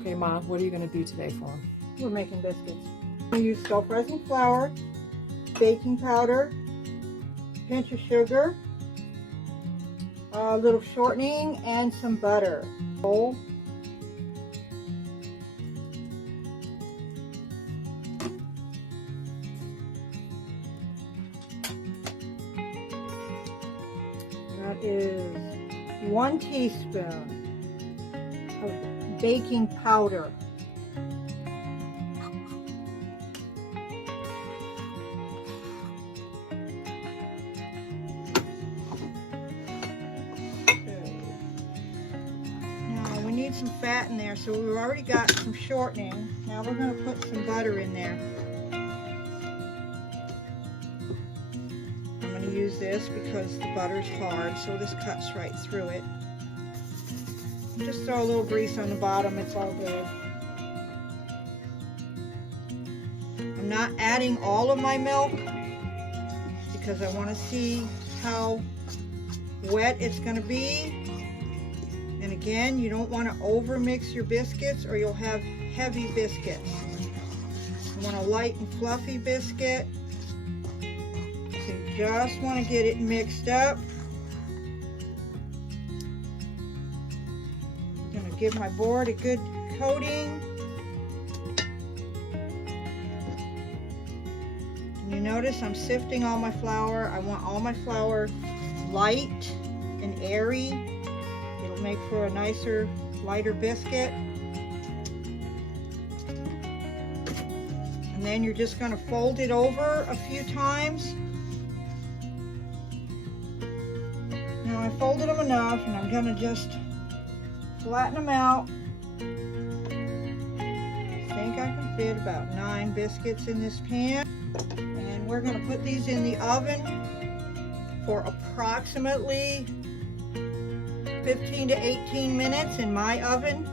Okay, Mom, what are you going to do today for them? We're making biscuits. We use self-rising flour, baking powder, pinch of sugar, a little shortening, and some butter. Bowl. That is 1 teaspoon of baking powder. Now we need some fat in there, so we've already got some shortening. Now we're going to put some butter in there. I'm going to use this because the butter's hard, so this cuts right through it. Just throw a little grease on the bottom, it's all good. I'm not adding all of my milk because I want to see how wet it's going to be. And again, you don't want to over mix your biscuits or you'll have heavy biscuits. You want a light and fluffy biscuit. So you just want to get it mixed up. I'm going to give my board a good coating. And you notice I'm sifting all my flour. I want all my flour light and airy. It'll make for a nicer, lighter biscuit. And then you're just going to fold it over a few times. Now I folded them enough, and I'm going to just flatten them out. I think I can fit about 9 biscuits in this pan. And we're going to put these in the oven for approximately 15 to 18 minutes in my oven.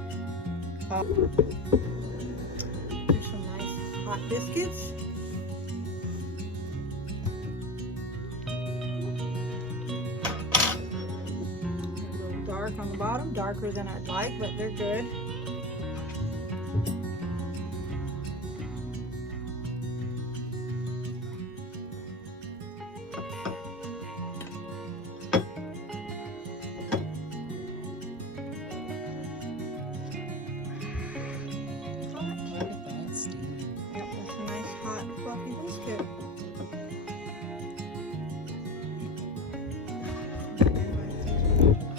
Here's some nice hot biscuits. A little dark on the bottom, darker than I'd like, but they're good.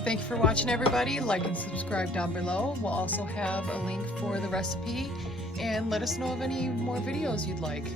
Thank you for watching, everybody. Like and subscribe down below. We'll also have a link for the recipe, and let us know of any more videos you'd like.